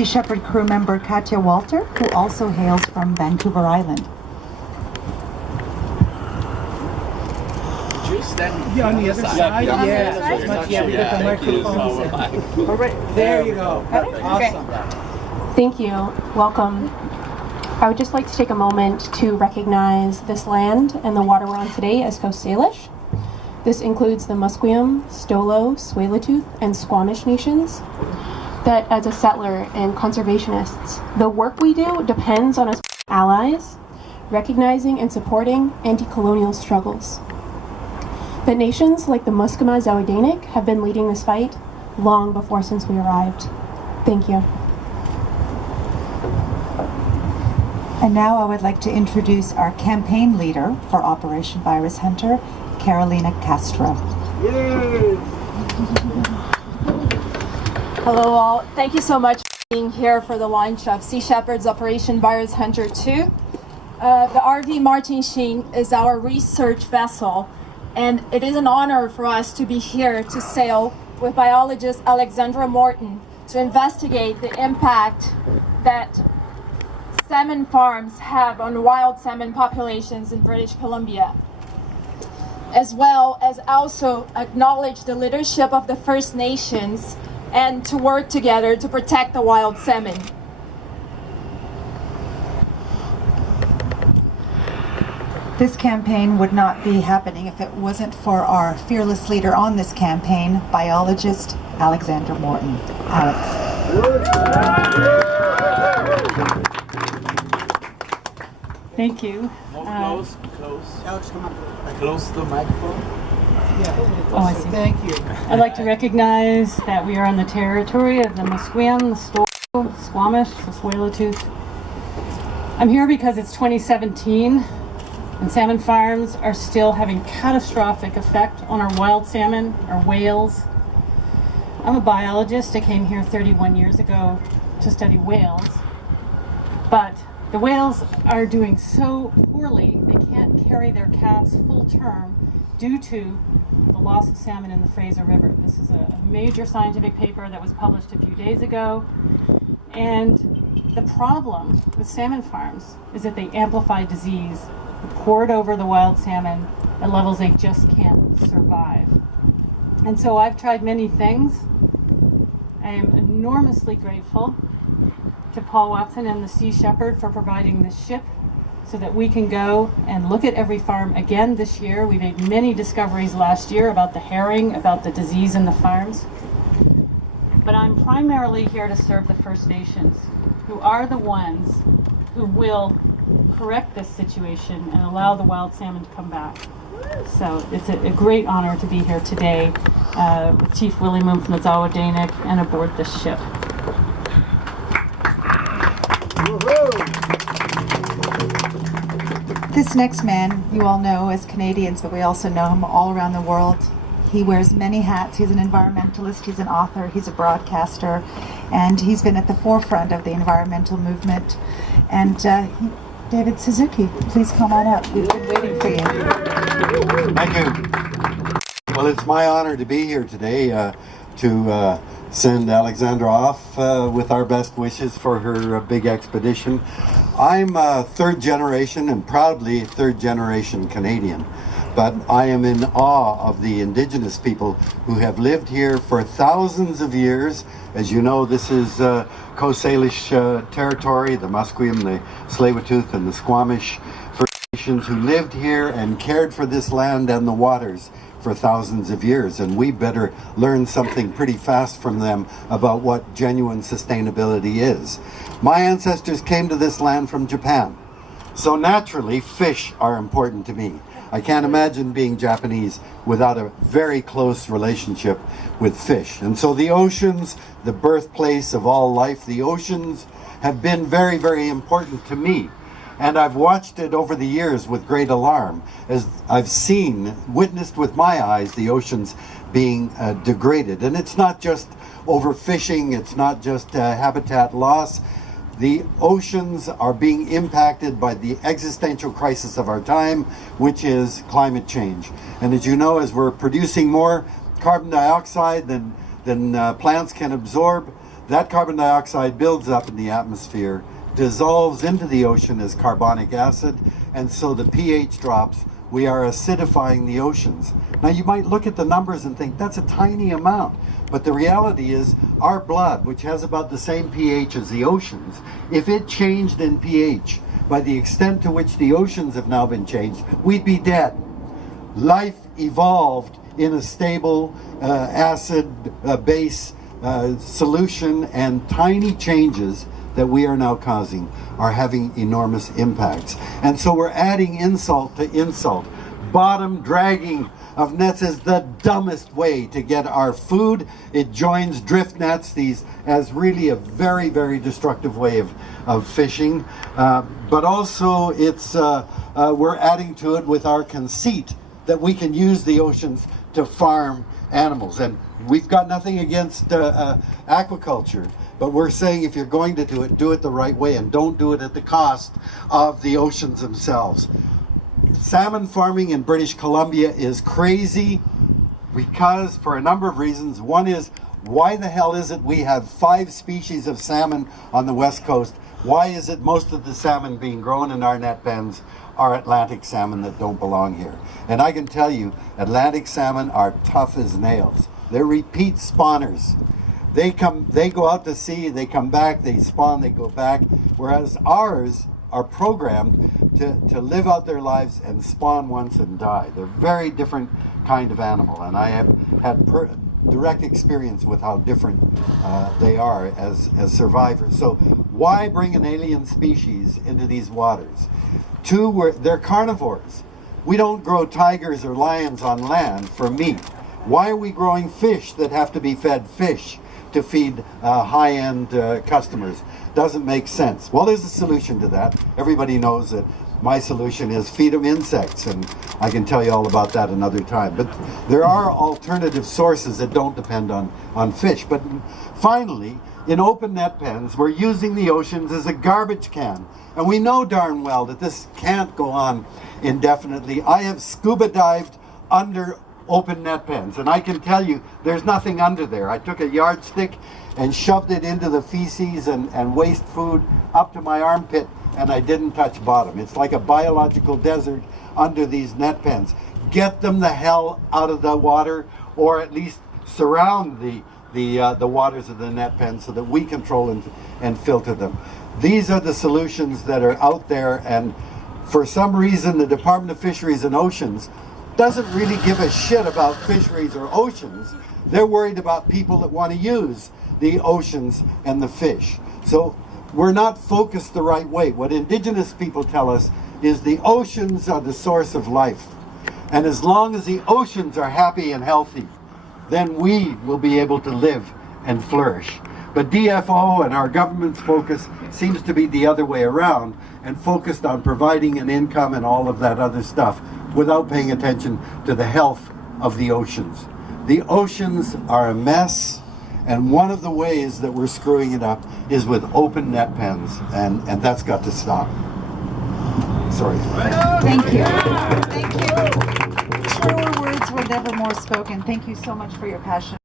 Sea Shepherd crew member Katya Walter, who also hails from Vancouver Island. Yeah, on the other side. Yeah, we got the microphone. All right, there you go. Awesome. Thank you. Welcome. I would just like to take a moment to recognize this land and the water we're on today as Coast Salish. This includes the Musqueam, Stolo, Tsleil-Waututh, and Squamish nations. That as a settler and conservationists, the work we do depends on us allies, recognizing and supporting anti-colonial struggles. That nations like the Musqueam Zawadanik have been leading this fight long before since we arrived. Thank you. And now I would like to introduce our campaign leader for Operation Virus Hunter, Carolina Castro. Yay! Hello all. Thank you so much for being here for the launch of Sea Shepherd's Operation Virus Hunter 2. The RV Morton Sheen is our research vessel, and it is an honor for us to be here to sail with biologist Alexandra Morton to investigate the impact that salmon farms have on wild salmon populations in British Columbia, as well as also acknowledge the leadership of the First Nations and to work together to protect the wild salmon. This campaign would not be happening if it wasn't for our fearless leader on this campaign, biologist Alexandra Morton. Alex. Thank you. Alex, come on. Close the microphone. Oh, I see. Thank you. I'd like to recognize that we are on the territory of the Musqueam, the Stolo, Squamish, the Tsleil-Waututh. I'm here because it's 2017 and salmon farms are still having catastrophic effect on our wild salmon, our whales. I'm a biologist. I came here 31 years ago to study whales, but the whales are doing so poorly they can't carry their calves full term due to the loss of salmon in the Fraser River. This is a major scientific paper that was published a few days ago. And the problem with salmon farms is that they amplify disease, pour it over the wild salmon at levels they just can't survive. And so I've tried many things. I am enormously grateful to Paul Watson and the Sea Shepherd for providing this ship so that we can go and look at every farm again this year. We made many discoveries last year about the herring, about the disease in the farms. But I'm primarily here to serve the First Nations, who are the ones who will correct this situation and allow the wild salmon to come back. So it's a great honor to be here today with Chief Willie from the Zawadanik and aboard this ship. This next man, you all know as Canadians, but we also know him all around the world. He wears many hats. He's an environmentalist, he's an author, he's a broadcaster, and he's been at the forefront of the environmental movement. And David Suzuki, please come on up. We've been waiting for you. Thank you. Well, it's my honor to be here today to send Alexandra off with our best wishes for her big expedition. I'm third generation and proudly third generation Canadian, but I am in awe of the Indigenous people who have lived here for thousands of years. As you know, this is Coast Salish territory, the Musqueam, the Tsleil-Waututh, and the Squamish First Nations who lived here and cared for this land and the waters for thousands of years, and we better learn something pretty fast from them about what genuine sustainability is. My ancestors came to this land from Japan, so naturally fish are important to me. I can't imagine being Japanese without a very close relationship with fish. And so the oceans, the birthplace of all life, the oceans have been very, very important to me. And I've watched it over the years with great alarm as I've witnessed with my eyes the oceans being degraded. And it's not just overfishing, it's not just habitat loss. The oceans are being impacted by the existential crisis of our time, which is climate change. And as you know, as we're producing more carbon dioxide than plants can absorb, That carbon dioxide builds up in the atmosphere, dissolves into the ocean as carbonic acid, and so the pH drops. We are acidifying the oceans. Now you might look at the numbers and think that's a tiny amount, but the reality is our blood, which has about the same pH as the oceans, if it changed in pH by the extent to which the oceans have now been changed, we'd be dead. Life evolved in a stable acid base solution, and tiny changes that we are now causing are having enormous impacts. And so we're adding insult to insult. Bottom dragging of nets is the dumbest way to get our food. It joins drift nets, these as really a very, very destructive way of fishing. But also it's we're adding to it with our conceit that we can use the oceans to farm animals. And we've got nothing against aquaculture, but we're saying if you're going to do it the right way, and don't do it at the cost of the oceans themselves. Salmon farming in British Columbia is crazy because, for a number of reasons. One is, why the hell is it we have 5 species of salmon on the west coast? Why is it most of the salmon being grown in our net pens are Atlantic salmon that don't belong here? And I can tell you, Atlantic salmon are tough as nails. They're repeat spawners. They go out to sea, they come back, they spawn, they go back, whereas ours are programmed to live out their lives and spawn once and die. They're very different kind of animal, and I have had direct experience with how different they are as survivors. So why bring an alien species into these waters? 2, they're carnivores. We don't grow tigers or lions on land for meat. Why are we growing fish that have to be fed fish to feed high-end customers? Doesn't make sense. Well, there's a solution to that. Everybody knows that my solution is feed them insects, and I can tell you all about that another time. But there are alternative sources that don't depend on fish. But finally, in open net pens, we're using the oceans as a garbage can. And we know darn well that this can't go on indefinitely. I have scuba dived under open net pens, and I can tell you there's nothing under there. I took a yardstick and shoved it into the feces and waste food up to my armpit, and I didn't touch bottom. It's like a biological desert under these net pens. Get them the hell out of the water, or at least surround the waters of the net pens so that we control and filter them. These are the solutions that are out there, and for some reason the Department of Fisheries and Oceans doesn't really give a shit about fisheries or oceans. They're worried about people that want to use the oceans and the fish. So we're not focused the right way. What Indigenous people tell us is the oceans are the source of life. And as long as the oceans are happy and healthy, then we will be able to live and flourish. But DFO and our government's focus seems to be the other way around, and focused on providing an income and all of that other stuff without paying attention to the health of the oceans. The oceans are a mess, and one of the ways that we're screwing it up is with open net pens, and that's got to stop. Sorry. Thank you. Thank you. Truer words were never more spoken. Thank you so much for your passion.